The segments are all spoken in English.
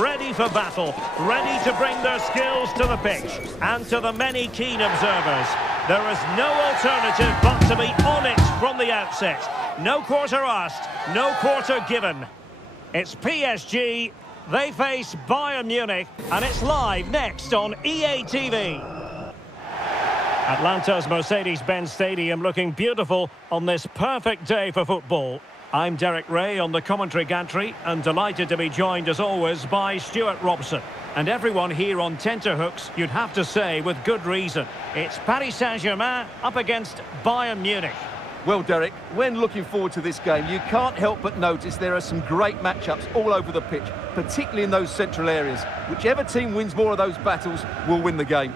ready for battle, ready to bring their skills to the pitch. And to the many keen observers, there is no alternative but to be on it from the outset. No quarter asked, no quarter given. It's PSG, they face Bayern Munich, and it's live next on EA TV. Atlanta's Mercedes-Benz Stadium looking beautiful on this perfect day for football. I'm Derek Ray on the commentary gantry and delighted to be joined as always by Stuart Robson. And everyone here on tenterhooks, you'd have to say with good reason. It's Paris Saint-Germain up against Bayern Munich. Well, Derek, when looking forward to this game, you can't help but notice there are some great matchups all over the pitch, particularly in those central areas. Whichever team wins more of those battles will win the game.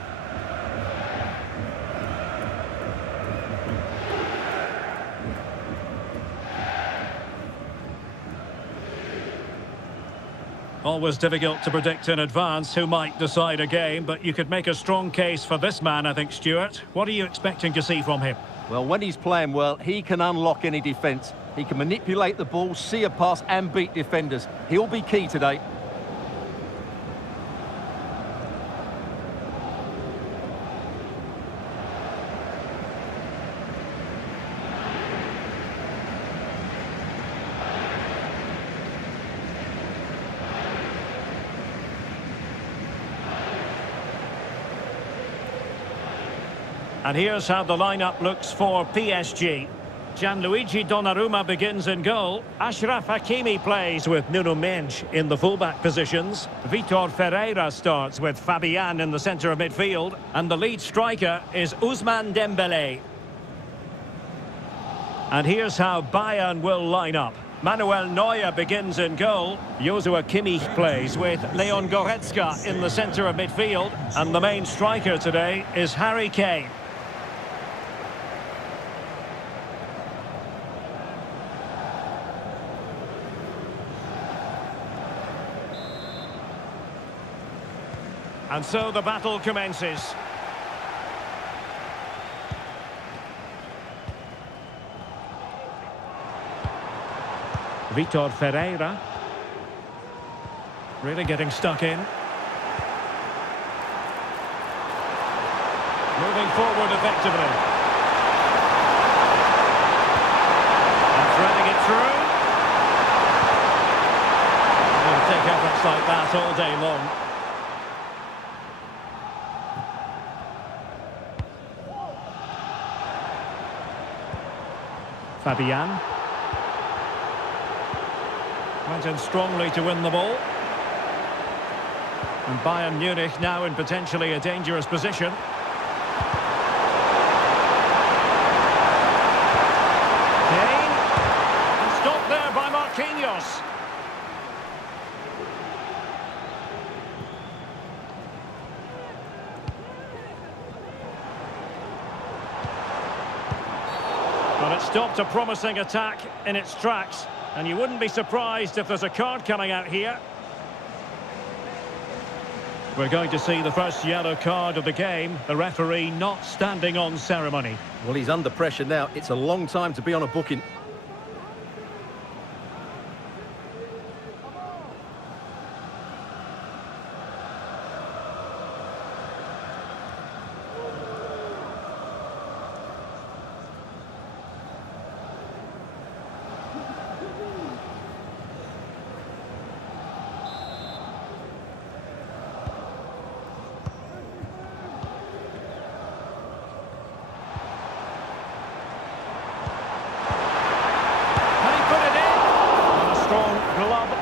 Always difficult to predict in advance who might decide a game, but you could make a strong case for this man, I think, Stuart. What are you expecting to see from him? Well, when he's playing well, he can unlock any defence. He can manipulate the ball, see a pass and beat defenders. He'll be key today. And here's how the lineup looks for PSG. Gianluigi Donnarumma begins in goal. Achraf Hakimi plays with Nuno Mendes in the fullback positions. Vitor Ferreira starts with Fabian in the centre of midfield. And the lead striker is Ousmane Dembélé. And here's how Bayern will line up. Manuel Neuer begins in goal. Joshua Kimmich plays with Leon Goretzka in the centre of midfield. And the main striker today is Harry Kane. And so the battle commences. Vitor Ferreira. Really getting stuck in. Moving forward effectively. And threading it through. He'll take efforts like that all day long. Fabian. Went in strongly to win the ball. And Bayern Munich now in potentially a dangerous position. Kane. And stopped there by Marquinhos. Well, it stopped a promising attack in its tracks, and you wouldn't be surprised if there's a card coming out here. We're going to see the first yellow card of the game, the referee not standing on ceremony. Well, he's under pressure now. It's a long time to be on a booking.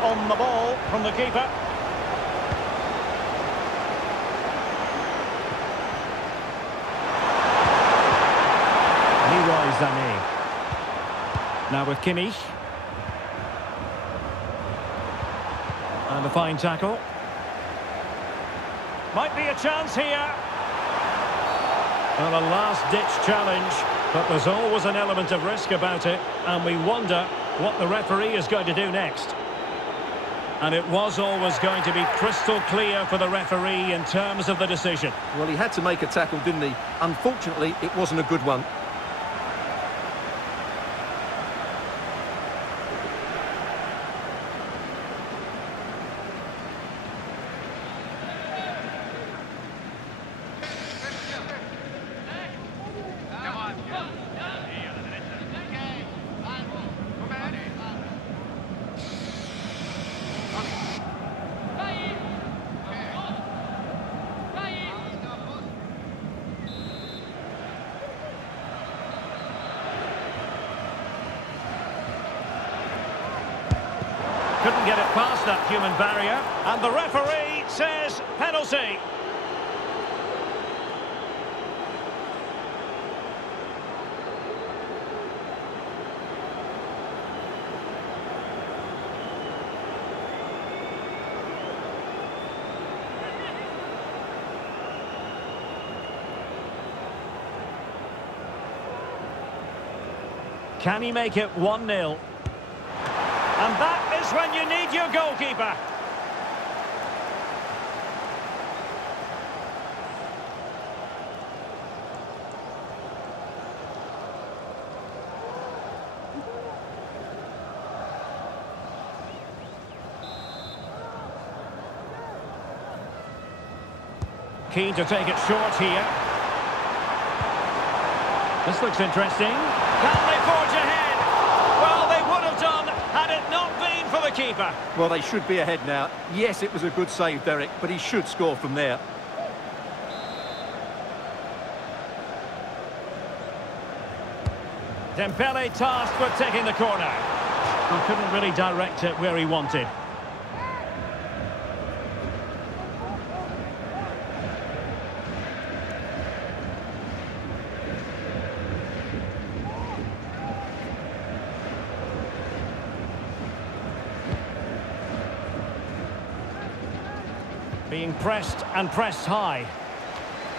On the ball from the keeper. Leroy Sané. Now with Kimmich. And a fine tackle. Might be a chance here. Well, a last-ditch challenge, but there's always an element of risk about it, and we wonder what the referee is going to do next. And it was always going to be crystal clear for the referee in terms of the decision. Well, he had to make a tackle, didn't he? Unfortunately, it wasn't a good one. Couldn't get it past that human barrier. And the referee says penalty. Can he make it 1-0? And that is when you need your goalkeeper. Keen to take it short here. This looks interesting. Can they forge ahead? Well, they would have done had it not been for the keeper. Well, they should be ahead now. Yes, it was a good save, Derek, but he should score from there. Dembele tasked with taking the corner. He couldn't really direct it where he wanted. Being pressed and pressed high.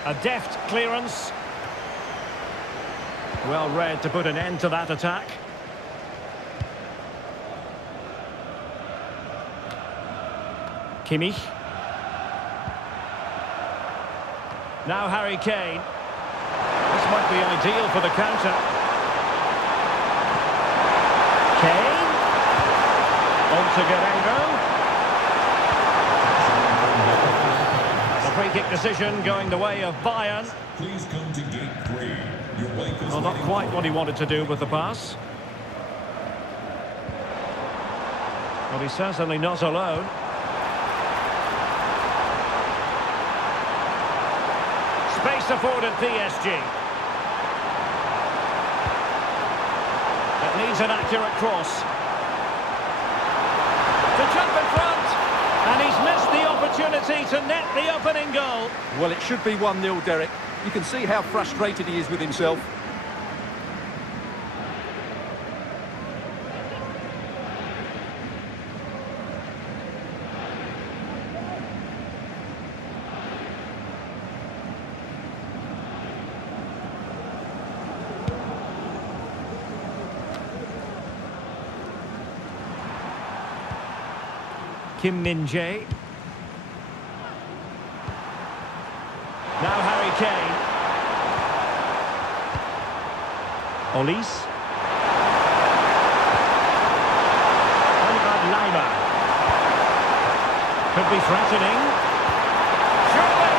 A deft clearance. Well read to put an end to that attack. Kimmich. Now Harry Kane. This might be ideal for the counter. Kane. On to Guerrero. Free kick decision going the way of Bayern. Please come to gate 3. Your bike is Well, not quite what he wanted to do with the pass. Well, he's certainly not alone. Space afforded PSG. It needs an accurate cross. To jump in front. And he's missed the opportunity to net the opening goal. Well, it should be 1-0, Derek. You can see how frustrated he is with himself. Kim Min-jae. Now Harry Kane. Olise. Lima. Could be threatening. Surely!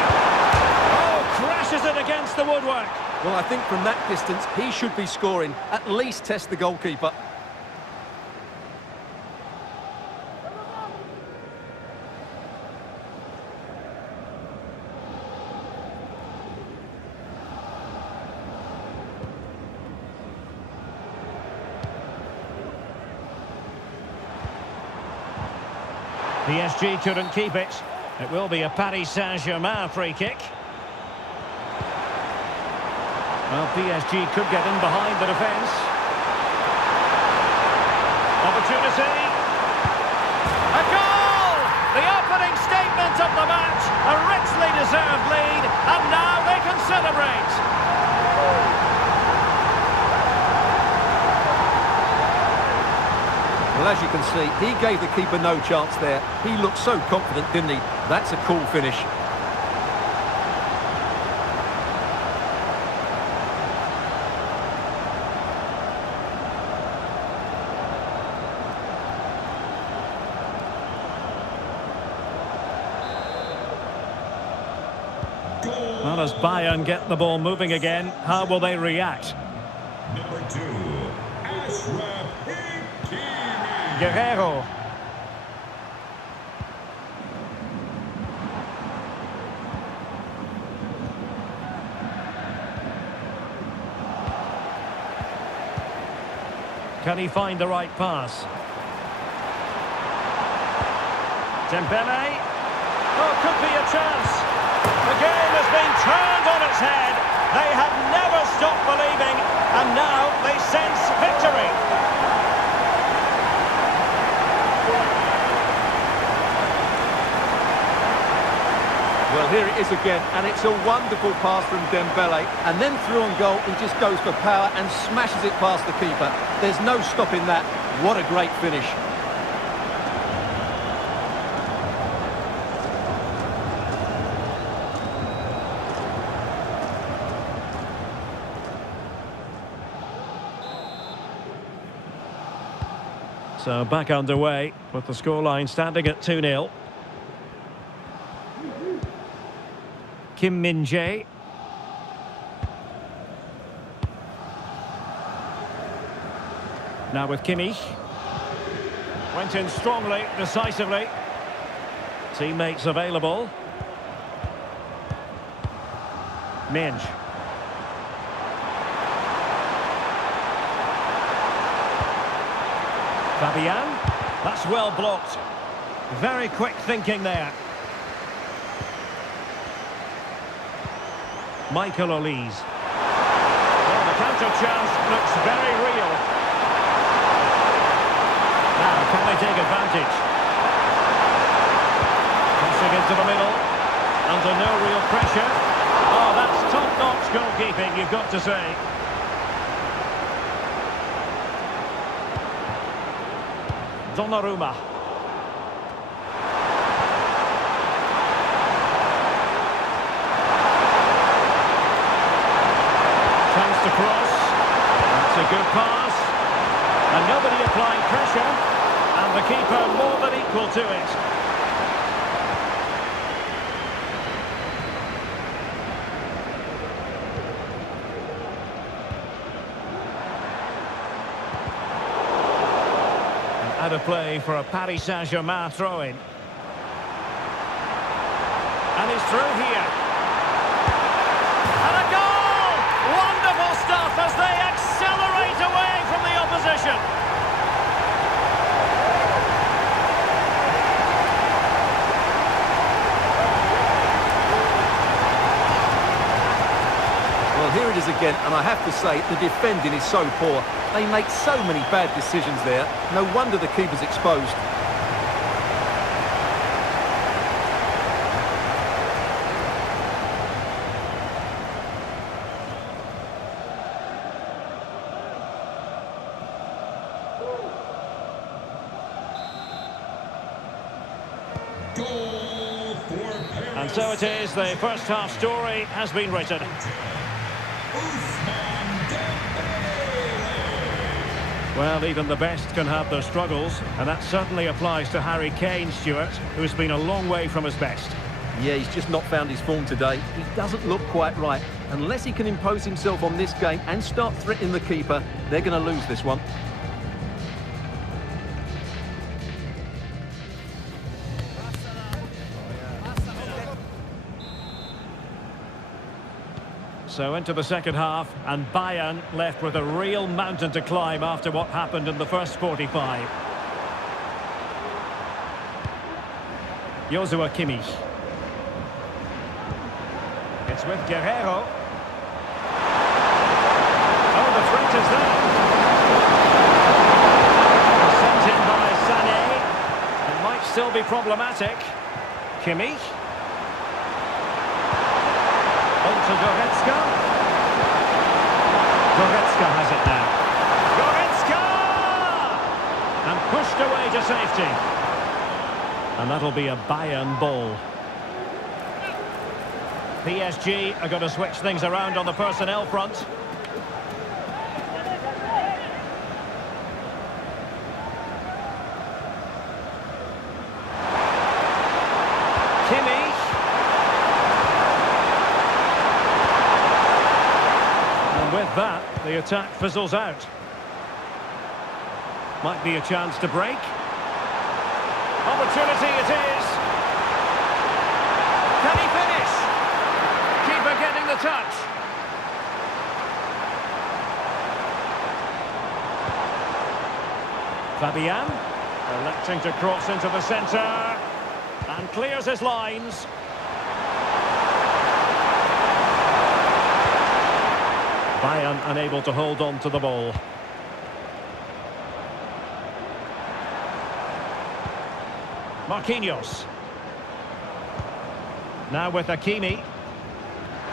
Oh, crashes it against the woodwork. Well, I think from that distance, he should be scoring. At least test the goalkeeper. PSG couldn't keep it. It will be a Paris Saint-Germain free kick. Well, PSG could get in behind the defence. Opportunity. A goal! The opening statement of the match. A richly deserved lead. And now they can celebrate. Well, as you can see, he gave the keeper no chance there. He looked so confident, didn't he? That's a cool finish. Well, as Bayern get the ball moving again, how will they react? Number 2, Ashraf Hakimi. Guerrero. Can he find the right pass? Dembele. Oh, could be a chance. The game has been turned on its head. They have never stopped believing, and now they sense victory. Well, here it is again, and it's a wonderful pass from Dembele. And then through on goal, he just goes for power and smashes it past the keeper. There's no stopping that. What a great finish. So back underway with the scoreline standing at 2-0. Kim Min-jae. Now with Kimmich. Went in strongly, decisively. Teammates available. Minge. Fabian. That's well blocked. Very quick thinking there. Michael Olise. Well, the counter chance looks very real. Now, can they take advantage? Crossing into the middle. Under no real pressure. Oh, that's top-notch goalkeeping, you've got to say. Donnarumma. Chance to cross. That's a good pass. And nobody applying pressure. And the keeper more than equal to it. Out of play for a Paris Saint-Germain throw-in. And he's through here. And a goal! Wonderful stuff as they accelerate away from the opposition. Well, here it is again, and I have to say, the defending is so poor. They make so many bad decisions there. No wonder the keeper's exposed. Goal for Paris. And so it is, the first half story has been written. Well, even the best can have their struggles, and that certainly applies to Harry Kane, Stuart, who's been a long way from his best. Yeah, he's just not found his form today. He doesn't look quite right. Unless he can impose himself on this game and start threatening the keeper, they're going to lose this one. So into the second half, and Bayern left with a real mountain to climb after what happened in the first 45. Joshua Kimmich. It's with Guerrero. Oh, the threat is there. Sent in by Sané. It might still be problematic. Kimmich. On to Goretzka. Goretzka has it now. Goretzka! And pushed away to safety. And that'll be a Bayern ball. PSG are going to switch things around on the personnel front. Kimmich. With that, the attack fizzles out. Might be a chance to break. Opportunity it is. Can he finish? Keeper getting the touch. Fabian electing to cross into the centre. And clears his lines. Bayern unable to hold on to the ball. Marquinhos. Now with Hakimi.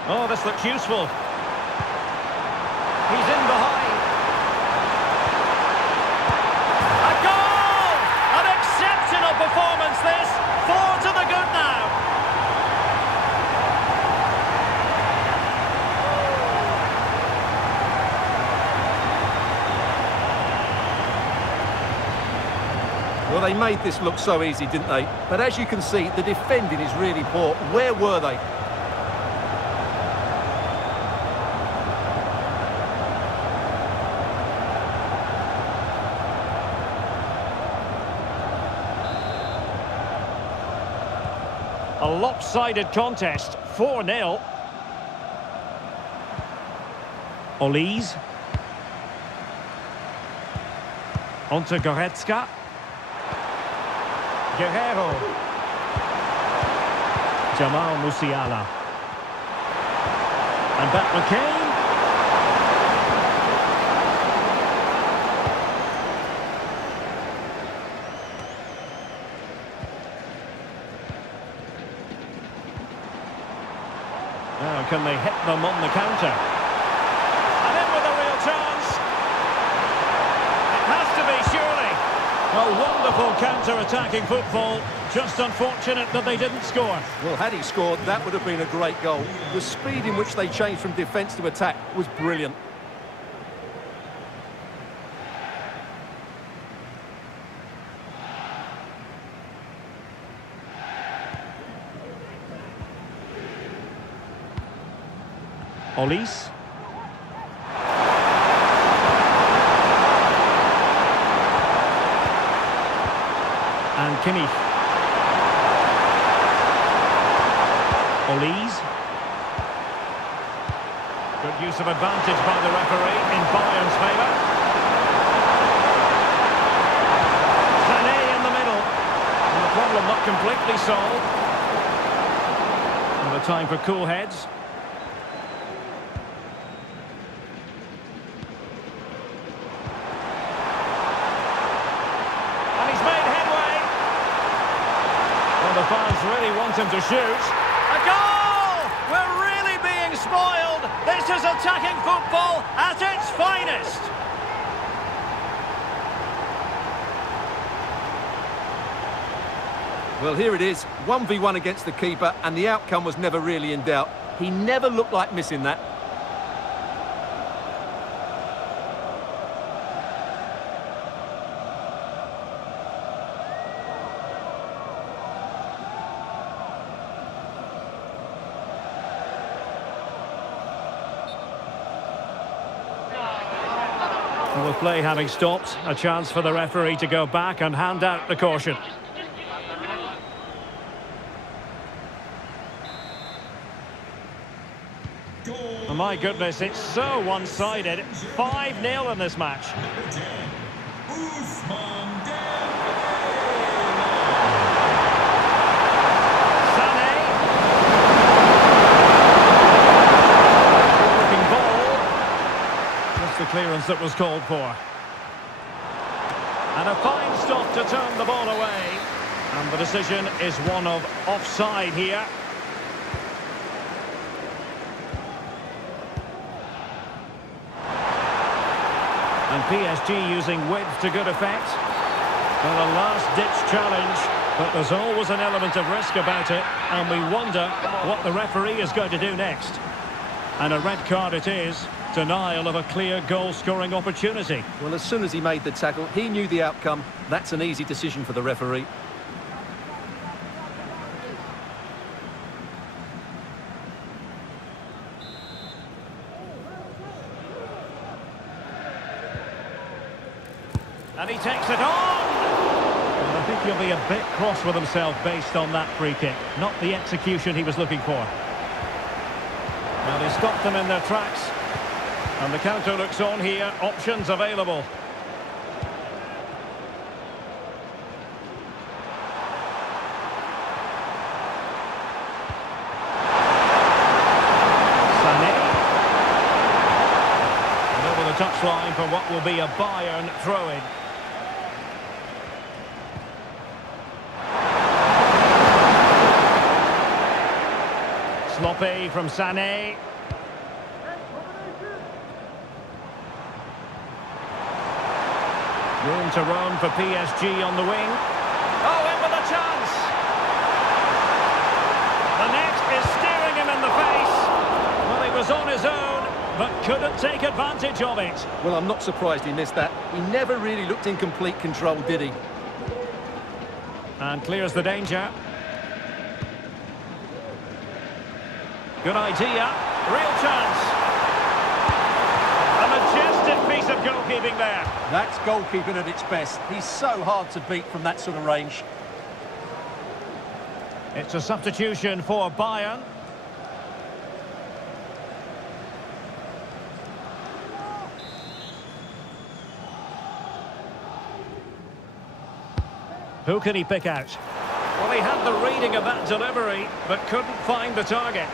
Oh, this looks useful. He's in behind. A goal! An exceptional performance this. 4 to the good now. Well, they made this look so easy, didn't they? But as you can see, the defending is really poor. Where were they? A lopsided contest, 4-0. Olise. Onto Goretzka. Guerrero. Jamal Musiala. And back with Kane. Now can they hit them on the counter? And in with a real chance. It has to be, surely. Well, wonderful counter-attacking football. Just unfortunate that they didn't score. Well, had he scored, that would have been a great goal. The speed in which they changed from defence to attack was brilliant. Olise. And Kimmich. Olise. Good use of advantage by the referee in Bayern's favour. Sané in the middle. And the problem not completely solved. And the time for cool heads. The fans really want him to shoot. A goal! We're really being spoiled. This is attacking football at its finest. Well, here it is, 1v1 against the keeper, and the outcome was never really in doubt. He never looked like missing that. With play having stopped, a chance for the referee to go back and hand out the caution. Oh my goodness, it's so one-sided. 5-0 in this match. The clearance that was called for. And a fine stop to turn the ball away. And the decision is one of offside here. And PSG using width to good effect. Well, a last-ditch challenge, but there's always an element of risk about it, and we wonder what the referee is going to do next. And a red card it is. Denial of a clear goal-scoring opportunity. Well, as soon as he made the tackle, he knew the outcome. That's an easy decision for the referee. And he takes it on! Well, I think he'll be a bit cross with himself based on that free kick. Not the execution he was looking for. Well, he stopped them in their tracks. And the counter looks on here. Options available. touchline for what will be a Bayern throw-in. Sloppy from Sané. Room to roam for PSG on the wing. Oh, in with a chance! The net is steering him in the face. Well, he was on his own, but couldn't take advantage of it. Well, I'm not surprised he missed that. He never really looked in complete control, did he? And clears the danger. Good idea. Real chance. A majestic piece of goalkeeping there. That's goalkeeping at its best. He's so hard to beat from that sort of range. It's a substitution for Bayern. Who can he pick out? Well, he had the reading of that delivery, but couldn't find the target.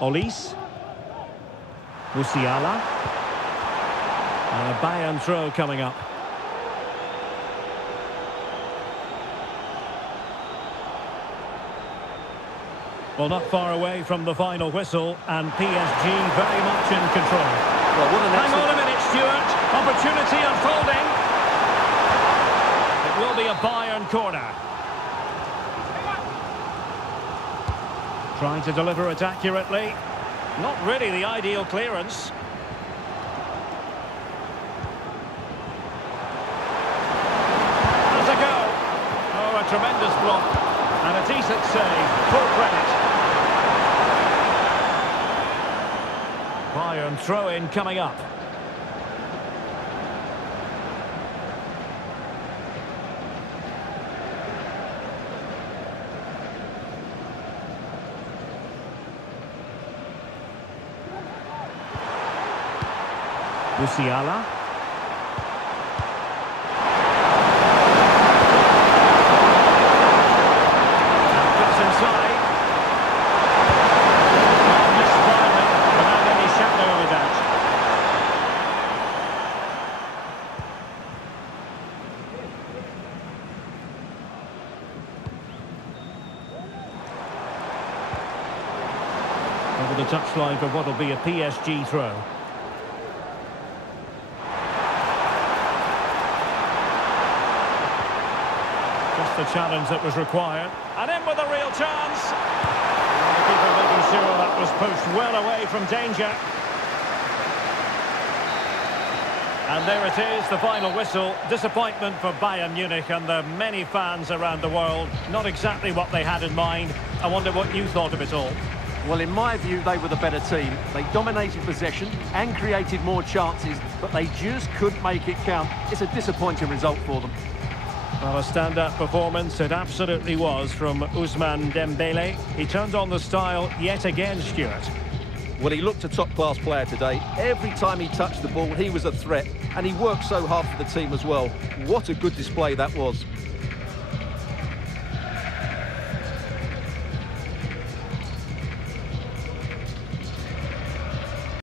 Olise. Musiala. And a Bayern throw coming up. Well, not far away from the final whistle, and PSG very much in control. Well, what an Hang on a minute, Stuart. Opportunity unfolding. It will be a Bayern corner. Trying to deliver it accurately. Not really the ideal clearance. Has a go. Oh, a tremendous block. And a decent save. Full credit. Bayern throw-in coming up. Musiala. And gets inside. Well, misfiring without any shadow of a doubt. Over the touchline for what will be a PSG throw. Just the challenge that was required. And in with a real chance. And the keeper making sure that was pushed well away from danger. And there it is, the final whistle. Disappointment for Bayern Munich and the many fans around the world. Not exactly what they had in mind. I wonder what you thought of it all. Well, in my view, they were the better team. They dominated possession and created more chances, but they just couldn't make it count. It's a disappointing result for them. Well, a stand-up performance it absolutely was from Ousmane Dembele. He turned on the style yet again, Stuart. Well, he looked a top-class player today. Every time he touched the ball, he was a threat, and he worked so hard for the team as well. What a good display that was.